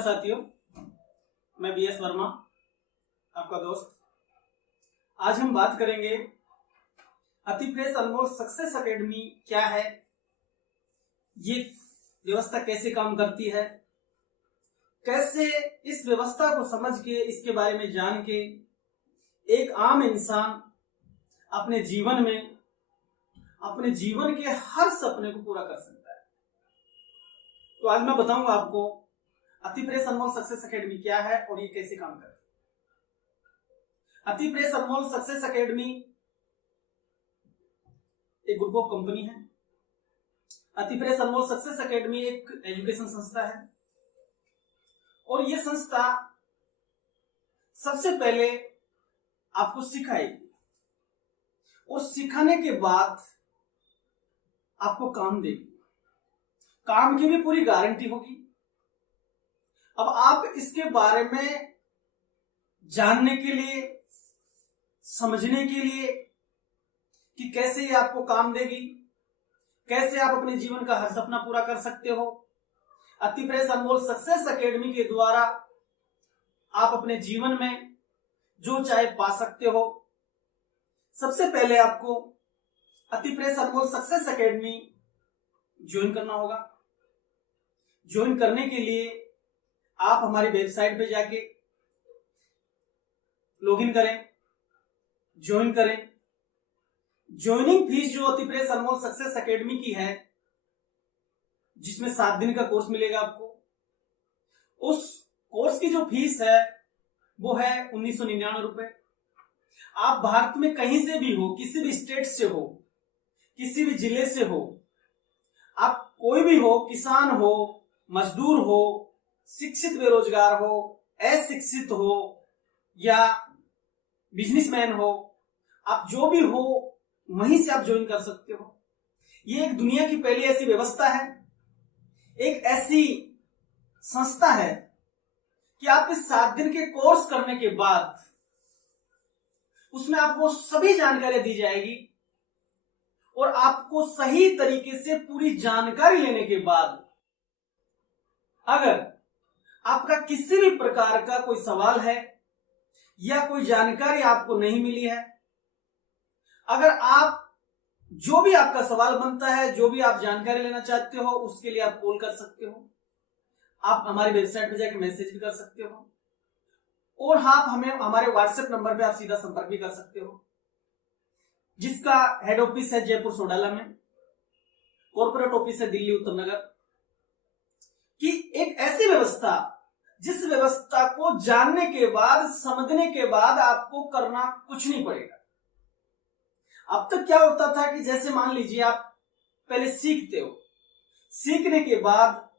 नमस्कार साथियों, मैं बीएस वर्मा, आपका दोस्त। आज हम बात करेंगे अतिफ्रेश अनमोल सक्सेस एकेडमी क्या है, ये व्यवस्था कैसे काम करती है, कैसे इस व्यवस्था को समझ के, इसके बारे में जान के एक आम इंसान अपने जीवन में, अपने जीवन के हर सपने को पूरा कर सकता है। तो आज मैं बताऊंगा आपको अतिफ्रेश अनमोल सक्सेस एकेडमी क्या है और ये कैसे काम करती है। अतिफ्रेश अनमोल सक्सेस एकेडमी एक ग्रुप ऑफ कंपनी है। अतिफ्रेश अनमोल सक्सेस एकेडमी एक एजुकेशन संस्था है और ये संस्था सबसे पहले आपको सिखाएगी और सिखाने के बाद आपको काम देगी। काम की भी पूरी गारंटी होगी। अब आप इसके बारे में जानने के लिए, समझने के लिए कि कैसे ये आपको काम देगी, कैसे आप अपने जीवन का हर सपना पूरा कर सकते हो, अतिफ्रेश अनमोल सक्सेस एकेडमी के द्वारा आप अपने जीवन में जो चाहे पा सकते हो। सबसे पहले आपको अतिफ्रेश अनमोल सक्सेस एकेडमी ज्वाइन करना होगा। ज्वाइन करने के लिए आप हमारी वेबसाइट पे जाके लॉगिन करें, ज्वाइन करें। ज्वाइनिंग फीस जो अतिफ्रेश अनमोल सक्सेस एकेडमी की है, जिसमें 7 दिन का कोर्स मिलेगा आपको, उस कोर्स की जो फीस है वो है 1999 रुपए। आप भारत में कहीं से भी हो, किसी भी स्टेट से हो, किसी भी जिले से हो, आप कोई भी हो, किसान हो, मजदूर हो, शिक्षित बेरोजगार हो, अशिक्षित हो या बिजनेसमैन हो, आप जो भी हो वहीं से आप ज्वाइन कर सकते हो। ये एक दुनिया की पहली ऐसी व्यवस्था है, एक ऐसी संस्था है कि आप इस 7 दिन के कोर्स करने के बाद उसमें आपको सभी जानकारी दी जाएगी और आपको सही तरीके से पूरी जानकारी लेने के बाद अगर आपका किसी भी प्रकार का कोई सवाल है या कोई जानकारी आपको नहीं मिली है, अगर आप जो भी आपका सवाल बनता है, जो भी आप जानकारी लेना चाहते हो, उसके लिए आप कॉल कर सकते हो। आप हमारी वेबसाइट पे जाके मैसेज भी कर सकते हो और आप हमें हमारे व्हाट्सएप नंबर पे आप सीधा संपर्क भी कर सकते हो, जिसका हेड ऑफिस है जयपुर सोडाला में, कॉर्पोरेट ऑफिस है दिल्ली उत्तम नगर। कि एक ऐसी व्यवस्था जिस व्यवस्था को जानने के बाद, समझने के बाद आपको करना कुछ नहीं पड़ेगा। अब तक क्या होता था कि जैसे मान लीजिए आप पहले सीखते हो, सीखने के बाद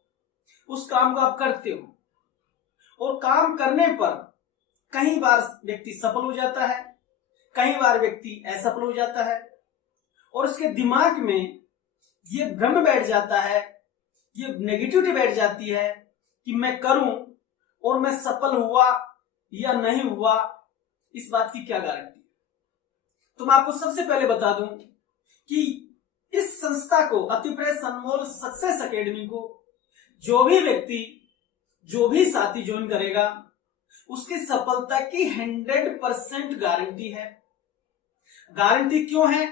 उस काम को आप करते हो और काम करने पर कई बार व्यक्ति सफल हो जाता है, कई बार व्यक्ति असफल हो जाता है और उसके दिमाग में ये भ्रम बैठ जाता है, ये नेगेटिविटी बैठ जाती है कि मैं करूं और मैं सफल हुआ या नहीं हुआ, इस बात की क्या गारंटी है। तो मैं आपको सबसे पहले बता दूं कि इस संस्था को, अतिफ्रेश अनमोल सक्सेस एकेडमी को, जो भी व्यक्ति, जो भी साथी ज्वाइन करेगा, उसकी सफलता की 100% गारंटी है। गारंटी क्यों है?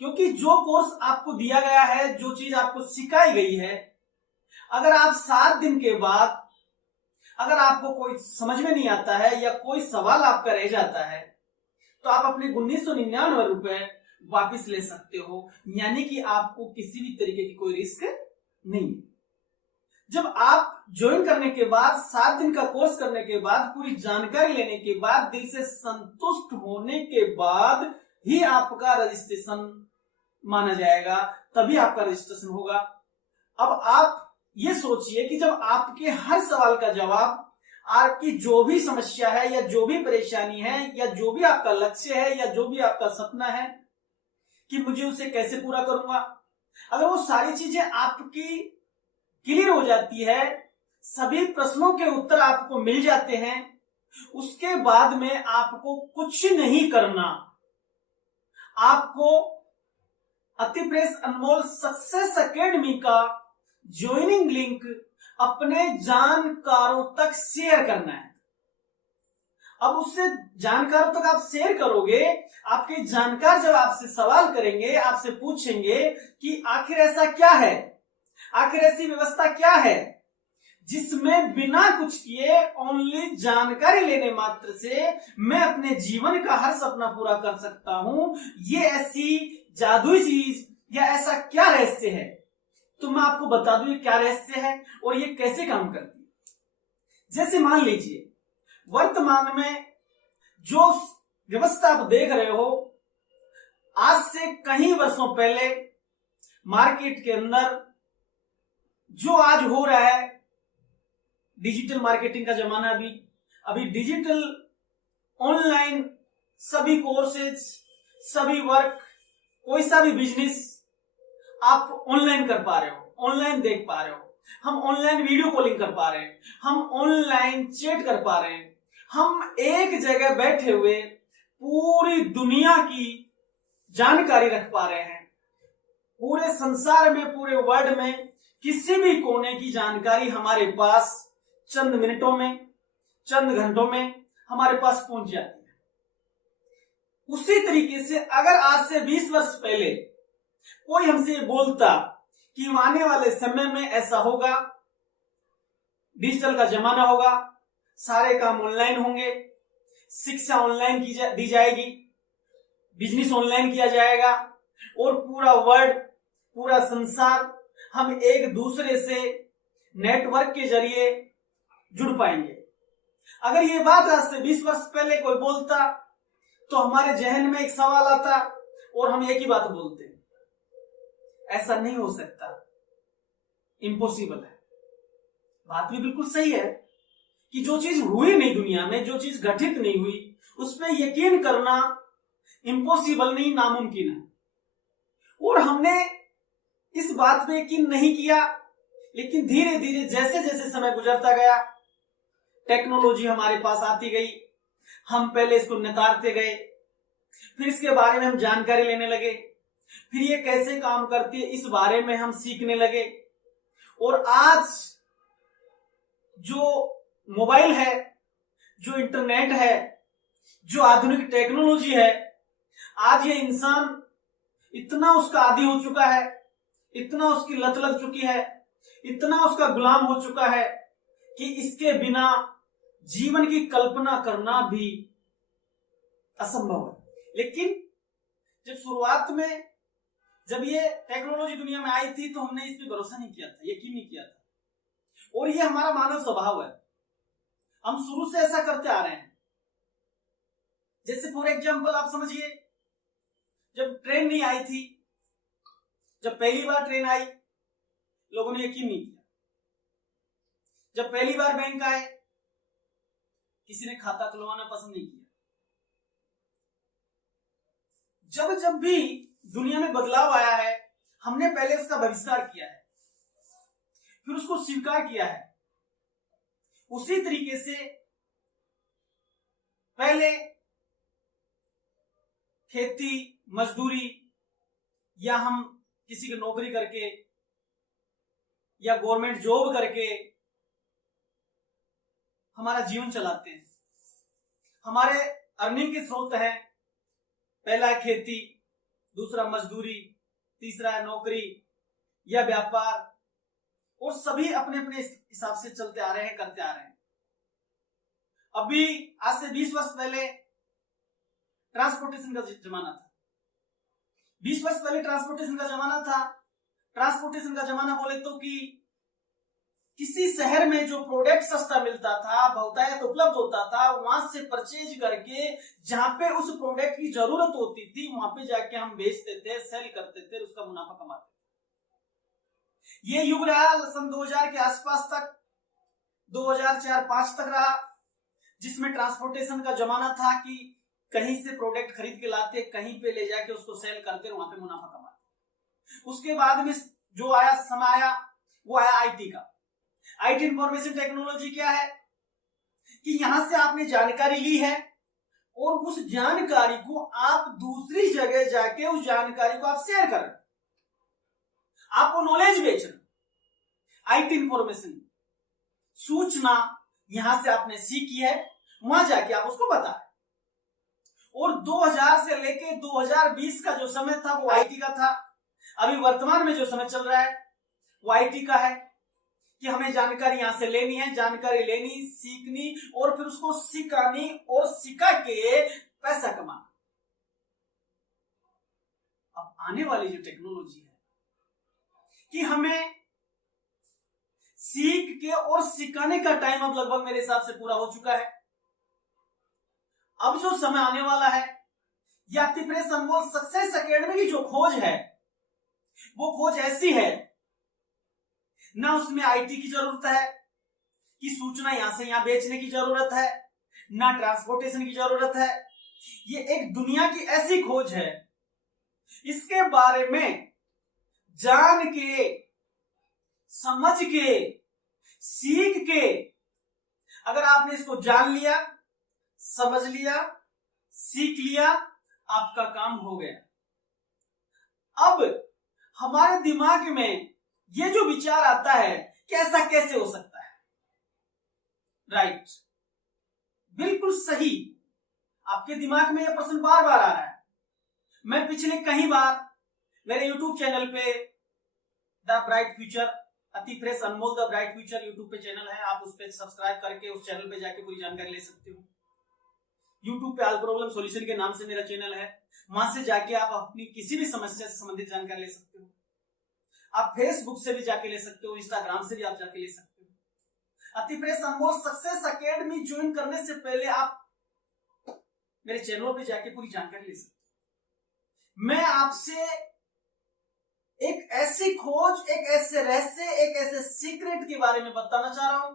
क्योंकि जो कोर्स आपको दिया गया है, जो चीज आपको सिखाई गई है, अगर आप 7 दिन के बाद अगर आपको कोई समझ में नहीं आता है या कोई सवाल आपका रह जाता है, तो आप अपने 1999 रुपए वापिस ले सकते हो। यानी कि आपको किसी भी तरीके की कोई रिस्क नहीं। जब आप ज्वाइन करने के बाद, 7 दिन का कोर्स करने के बाद, पूरी जानकारी लेने के बाद, दिल से संतुष्ट होने के बाद ही आपका रजिस्ट्रेशन माना जाएगा, तभी आपका रजिस्ट्रेशन होगा। अब आप ये सोचिए कि जब आपके हर सवाल का जवाब, आपकी जो भी समस्या है या जो भी परेशानी है या जो भी आपका लक्ष्य है या जो भी आपका सपना है कि मुझे उसे कैसे पूरा करूंगा, अगर वो सारी चीजें आपकी क्लियर हो जाती है, सभी प्रश्नों के उत्तर आपको मिल जाते हैं, उसके बाद में आपको कुछ नहीं करना। आपको अतिफ्रेश अनमोल सक्सेस एकेडमी का ज्वाइनिंग लिंक अपने जानकारों तक शेयर करना है। अब उससे जानकारों तक आप शेयर करोगे, आपके जानकार जब आपसे सवाल करेंगे, आपसे पूछेंगे कि आखिर ऐसा क्या है, आखिर ऐसी व्यवस्था क्या है जिसमें बिना कुछ किए ओनली जानकारी लेने मात्र से मैं अपने जीवन का हर सपना पूरा कर सकता हूं, ये ऐसी जादुई चीज या ऐसा क्या रहस्य है, तो मैं आपको बता दूं ये क्या रहस्य है और ये कैसे काम करती है। जैसे मान लीजिए वर्तमान में जो व्यवस्था आप देख रहे हो, आज से कई वर्षों पहले मार्केट के अंदर जो आज हो रहा है, डिजिटल मार्केटिंग का जमाना, अभी डिजिटल ऑनलाइन सभी कोर्सेज, सभी वर्क, कोई सा भी बिजनेस आप ऑनलाइन कर पा रहे हो, ऑनलाइन देख पा रहे हो, हम ऑनलाइन वीडियो कॉलिंग कर पा रहे हैं, हम ऑनलाइन चैट कर पा रहे हैं, हम एक जगह बैठे हुए पूरी दुनिया की जानकारी रख पा रहे हैं, पूरे संसार में, पूरे वर्ल्ड में किसी भी कोने की जानकारी हमारे पास चंद मिनटों में, चंद घंटों में हमारे पास पहुंच जाती है। उसी तरीके से अगर आज से 20 वर्ष पहले कोई हमसे बोलता कि आने वाले समय में ऐसा होगा, डिजिटल का जमाना होगा, सारे काम ऑनलाइन होंगे, शिक्षा ऑनलाइन दी जाएगी, बिजनेस ऑनलाइन किया जाएगा और पूरा वर्ल्ड, पूरा संसार हम एक दूसरे से नेटवर्क के जरिए जुड़ पाएंगे, अगर ये बात आज से 20 वर्ष पहले कोई बोलता तो हमारे जहन में एक सवाल आता और हम एक ही बात बोलते, ऐसा नहीं हो सकता, इम्पॉसिबल है। बात भी बिल्कुल सही है कि जो चीज हुई नहीं दुनिया में, जो चीज घटित नहीं हुई, उस पर यकीन करना इम्पॉसिबल नहीं, नामुमकिन है। और हमने इस बात पे यकीन नहीं किया, लेकिन धीरे धीरे जैसे जैसे समय गुजरता गया, टेक्नोलॉजी हमारे पास आती गई, हम पहले इसको नकारते गए, फिर इसके बारे में हम जानकारी लेने लगे, फिर ये कैसे काम करती है इस बारे में हम सीखने लगे, और आज जो मोबाइल है, जो इंटरनेट है, जो आधुनिक टेक्नोलॉजी है, आज ये इंसान इतना उसका आदी हो चुका है, इतना उसकी लत लग चुकी है, इतना उसका गुलाम हो चुका है कि इसके बिना जीवन की कल्पना करना भी असंभव है। लेकिन जब शुरुआत में जब ये टेक्नोलॉजी दुनिया में आई थी तो हमने इस पे भरोसा नहीं किया था, यकीन नहीं किया था, और ये हमारा मानव स्वभाव है, हम शुरू से ऐसा करते आ रहे हैं। जैसे फॉर एग्जांपल आप समझिए, जब ट्रेन नहीं आई थी, जब पहली बार ट्रेन आई, लोगों ने यकीन नहीं किया। जब पहली बार बैंक आए, किसी ने खाता खुलवाना पसंद नहीं किया। जब जब भी दुनिया में बदलाव आया है, हमने पहले उसका बहिष्कार किया है, फिर उसको स्वीकार किया है। उसी तरीके से पहले खेती, मजदूरी, या हम किसी की नौकरी करके या गवर्नमेंट जॉब करके हमारा जीवन चलाते हैं। हमारे अर्निंग के स्रोत हैं, पहला है खेती, दूसरा मजदूरी, तीसरा है नौकरी या व्यापार, और सभी अपने अपने हिसाब से चलते आ रहे हैं, करते आ रहे हैं। अभी आज से 20 वर्ष पहले ट्रांसपोर्टेशन का जमाना था। 20 वर्ष पहले ट्रांसपोर्टेशन का जमाना था। ट्रांसपोर्टेशन का जमाना बोले तो कि किसी शहर में जो प्रोडक्ट सस्ता मिलता था, बहुतायत उपलब्ध होता था, वहां से परचेज करके जहां पे उस प्रोडक्ट की जरूरत होती थी वहां पे जाके हम बेचते थे, सेल करते थे, उसका मुनाफा कमाते थे। ये युग रहा सन 2000 के आसपास तक, 2004-5 तक रहा, जिसमें ट्रांसपोर्टेशन का जमाना था कि कहीं से प्रोडक्ट खरीद के लाते, कहीं पे ले जाके उसको सेल करते, वहां पे मुनाफा कमाते। उसके बाद में जो आया समय आया वो आया आईटी का। आईटी इंफॉर्मेशन टेक्नोलॉजी क्या है कि यहां से आपने जानकारी ली है और उस जानकारी को आप दूसरी जगह जाके उस जानकारी को आप शेयर कर रहे, आपको नॉलेज बेच रहे। आईटी इंफॉर्मेशन सूचना यहां से आपने सीखी है, वहां जाके आप उसको बताएं। और 2000 से लेके 2020 का जो समय था वो आईटी का था। अभी वर्तमान में जो समय चल रहा है वो आईटी का है कि हमें जानकारी यहां से लेनी है, जानकारी लेनी, सीखनी और फिर उसको सिखानी और सिखा के पैसा कमाना। अब आने वाली जो टेक्नोलॉजी है कि हमें सीख के और सिखाने का टाइम अब लगभग मेरे हिसाब से पूरा हो चुका है। अब जो समय आने वाला है या अतिप्रेस अनमोल सक्सेस एकेडमी की जो खोज है वो खोज ऐसी है, ना उसमें आईटी की जरूरत है कि सूचना यहां से यहां बेचने की जरूरत है, ना ट्रांसपोर्टेशन की जरूरत है। ये एक दुनिया की ऐसी खोज है, इसके बारे में जान के, समझ के, सीख के अगर आपने इसको जान लिया, समझ लिया, सीख लिया, आपका काम हो गया। अब हमारे दिमाग में ये जो विचार आता है कि ऐसा कैसे हो सकता है, राइट, बिल्कुल सही, आपके दिमाग में यह प्रश्न बार बार आ रहा है। मैं पिछले कई बार मेरे YouTube चैनल पे द ब्राइट फ्यूचर, अतिप्रेस अनमोल द ब्राइट फ्यूचर यूट्यूब पे चैनल है, आप उस पर सब्सक्राइब करके उस चैनल पे जाके पूरी जानकारी ले सकते हो। यूट्यूब पे ऑल प्रॉब्लम सॉल्यूशन के नाम से मेरा चैनल है, वहां से जाके आप अपनी किसी भी समस्या से संबंधित जानकारी ले सकते हो। आप फेसबुक से भी जाके ले सकते हो, इंस्टाग्राम से भी आप जाके ले सकते हो। अतिप्रेस अनमोल सक्सेस एकेडमी ज्वाइन करने से पहले आप मेरे चैनल पे जाके पूरी जानकारी ले सकते हो। मैं आपसे एक ऐसी खोज, एक ऐसे रहस्य, एक ऐसे सीक्रेट के बारे में बताना चाह रहा हूं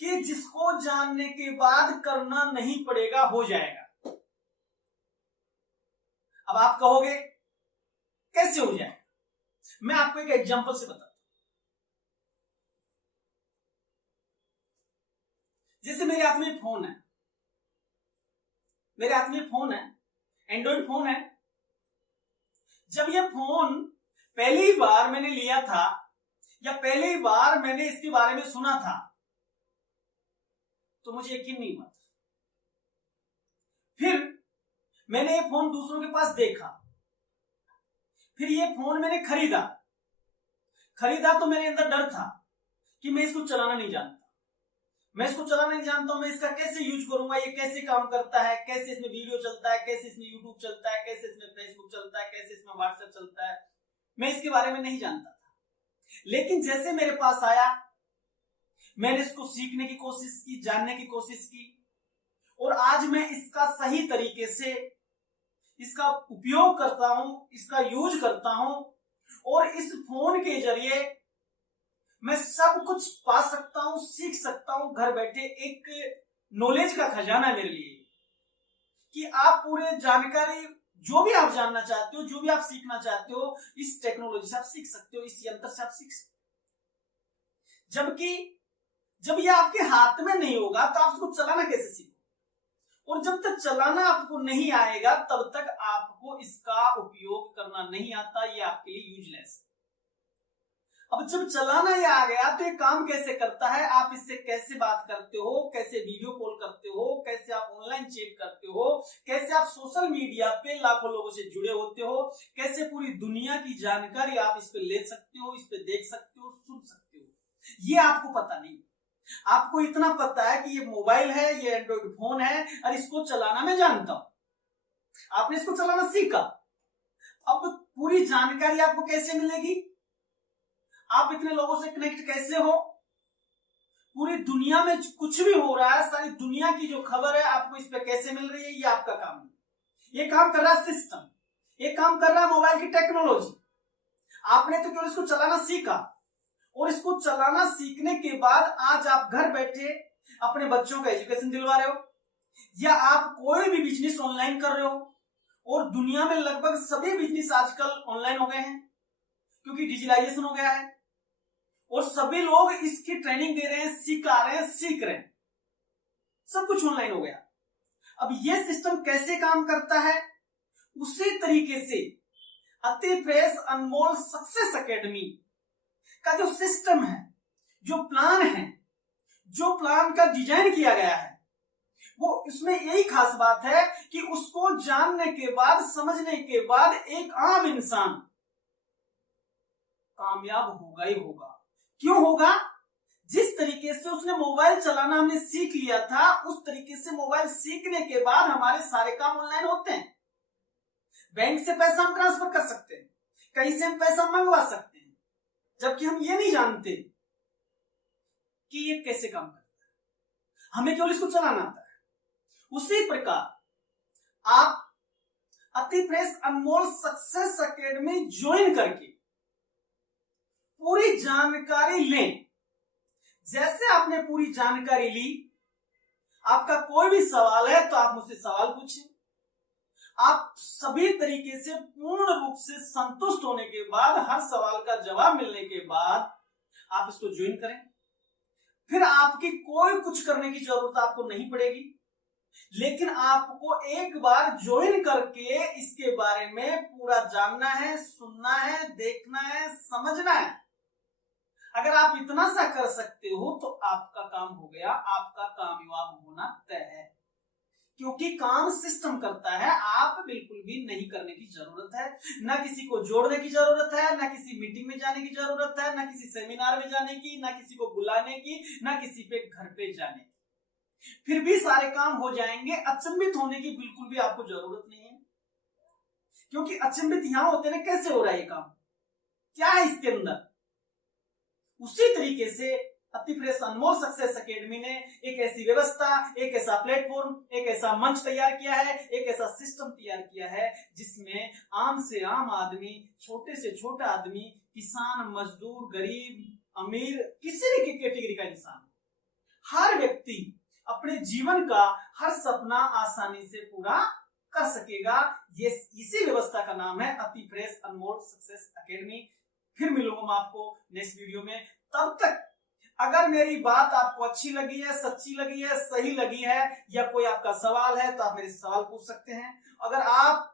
कि जिसको जानने के बाद करना नहीं पड़ेगा, हो जाएगा। अब आप कहोगे कैसे हो जाएगा? मैं आपको एक एग्जांपल से बताता हूं। जैसे मेरे हाथ में फोन है, मेरे हाथ में फोन है, एंड्रॉइड फोन है। जब यह फोन पहली बार मैंने लिया था या पहली बार मैंने इसके बारे में सुना था तो मुझे यकीन नहीं हुआ था। फिर मैंने ये फोन दूसरों के पास देखा, फिर ये फोन मैंने खरीदा तो मेरे अंदर डर था कि मैं इसको चलाना नहीं जानता, मैं इसको चलाना नहीं जानता हूं, मैं इसका कैसे यूज करूंगा, ये कैसे काम करता है, कैसे इसमें वीडियो चलता है, कैसे इसमें यूट्यूब चलता है, कैसे इसमें फेसबुक चलता है, कैसे इसमें व्हाट्सएप चलता है, मैं इसके बारे में नहीं जानता था। लेकिन जैसे मेरे पास आया, मैंने इसको सीखने की कोशिश की, जानने की कोशिश की और आज मैं इसका सही तरीके से इसका उपयोग करता हूं, इसका यूज करता हूं और इस फोन के जरिए मैं सब कुछ पा सकता हूं, सीख सकता हूं घर बैठे। एक नॉलेज का खजाना है मेरे लिए कि आप पूरे जानकारी जो भी आप जानना चाहते हो, जो भी आप सीखना चाहते हो, इस टेक्नोलॉजी से आप सीख सकते हो, इस यंत्र से आप सीख सकते हो। जबकि जब ये आपके हाथ में नहीं होगा तो आप उसको चलाना कैसे सीखो, और जब तक चलाना आपको नहीं आएगा तब तक आपको इसका उपयोग करना नहीं आता, ये आपके लिए यूजलेस। अब जब चलाना ये आ गया तो ये काम कैसे करता है, आप इससे कैसे बात करते हो, कैसे वीडियो कॉल करते हो, कैसे आप ऑनलाइन चैट करते हो, कैसे आप सोशल मीडिया पे लाखों लोगों से जुड़े होते हो, कैसे पूरी दुनिया की जानकारी आप इस पे ले सकते हो, इस पे देख सकते हो, सुन सकते हो, ये आपको पता नहीं। आपको इतना पता है कि ये मोबाइल है, ये एंड्रॉइड फोन है और इसको चलाना मैं जानता हूं, आपने इसको चलाना सीखा। अब पूरी जानकारी आपको कैसे मिलेगी, आप इतने लोगों से कनेक्ट कैसे हो, पूरी दुनिया में कुछ भी हो रहा है, सारी दुनिया की जो खबर है आपको इस पे कैसे मिल रही है, ये आपका काम है। ये काम कर रहा है सिस्टम, ये काम कर रहा है मोबाइल की टेक्नोलॉजी। आपने तो केवल इसको चलाना सीखा और इसको चलाना सीखने के बाद आज आप घर बैठे अपने बच्चों का एजुकेशन दिलवा रहे हो या आप कोई भी बिजनेस ऑनलाइन कर रहे हो, और दुनिया में लगभग सभी बिजनेस आजकल ऑनलाइन हो गए हैं क्योंकि डिजिटलाइजेशन हो गया है और सभी लोग इसकी ट्रेनिंग दे रहे हैं, सिखा रहे हैं, सीख रहे हैं, सब कुछ ऑनलाइन हो गया। अब यह सिस्टम कैसे काम करता है, उसी तरीके से अतिप्रेस अनमोल सक्सेस एकेडमी का जो सिस्टम है, जो प्लान है, जो प्लान का डिजाइन किया गया है वो उसमें यही खास बात है कि उसको जानने के बाद, समझने के बाद एक आम इंसान कामयाब होगा ही होगा। क्यों होगा? जिस तरीके से उसने मोबाइल चलाना हमने सीख लिया था, उस तरीके से मोबाइल सीखने के बाद हमारे सारे काम ऑनलाइन होते हैं। बैंक से पैसा हम ट्रांसफर कर सकते हैं, कहीं से हम पैसा मंगवा सकते हैं, जबकि हम ये नहीं जानते कि ये कैसे काम करता है, हमें केवल इसको चलाना आता है। उसी प्रकार आप अति फ्रेश अनमोल सक्सेस एकेडमी ज्वाइन करके पूरी जानकारी लें। जैसे आपने पूरी जानकारी ली, आपका कोई भी सवाल है तो आप मुझसे सवाल पूछें। आप सभी तरीके से पूर्ण रूप से संतुष्ट होने के बाद, हर सवाल का जवाब मिलने के बाद आप इसको ज्वाइन करें। फिर आपकी कोई कुछ करने की जरूरत आपको नहीं पड़ेगी, लेकिन आपको एक बार ज्वाइन करके इसके बारे में पूरा जानना है, सुनना है, देखना है, समझना है। अगर आप इतना सा कर सकते हो तो आपका काम हो गया, आपका कामयाब होना तय है। क्योंकि काम सिस्टम करता है, आप बिल्कुल भी नहीं करने की जरूरत है। ना किसी को जोड़ने की जरूरत है, ना किसी मीटिंग में जाने की जरूरत है, ना किसी सेमिनार में जाने की, ना किसी को बुलाने की, ना किसी पे घर पे जाने की। फिर भी सारे काम हो जाएंगे। अचंभित होने की बिल्कुल भी आपको जरूरत नहीं है, क्योंकि अचंभित यहां होते हैं कैसे हो रहा है ये काम, क्या है इसके अंदर। उसी तरीके से अति फ्रेश अनमोल सक्सेस एकेडमी ने एक ऐसी व्यवस्था, एक ऐसा प्लेटफॉर्म, एक ऐसा मंच तैयार किया है, एक ऐसा सिस्टम तैयार किया है जिसमें आम से आम आदमी, छोटे से छोटा आदमी, किसान, मजदूर, गरीब, अमीर, किसी भी कैटेगरी का इंसान, हर व्यक्ति अपने जीवन का हर सपना आसानी से पूरा कर सकेगा। ये इसी व्यवस्था का नाम है अति फ्रेश अनमोल सक्सेस एकेडमी। फिर मिलूंगा मैं आपको नेक्स्ट वीडियो में। तब तक अगर मेरी बात आपको अच्छी लगी है, सच्ची लगी है, सही लगी है, या कोई आपका सवाल है तो आप मेरे से सवाल पूछ सकते हैं। अगर आप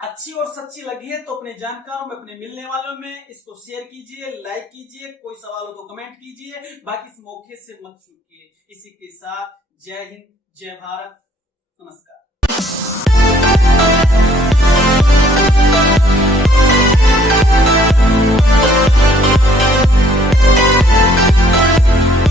अच्छी और सच्ची लगी है तो अपने जानकारों में, अपने मिलने वालों में इसको शेयर कीजिए, लाइक कीजिए, कोई सवाल हो तो कमेंट कीजिए। बाकी इस मौके से मत चूकिए। इसी के साथ जय हिंद, जय भारत, नमस्कार।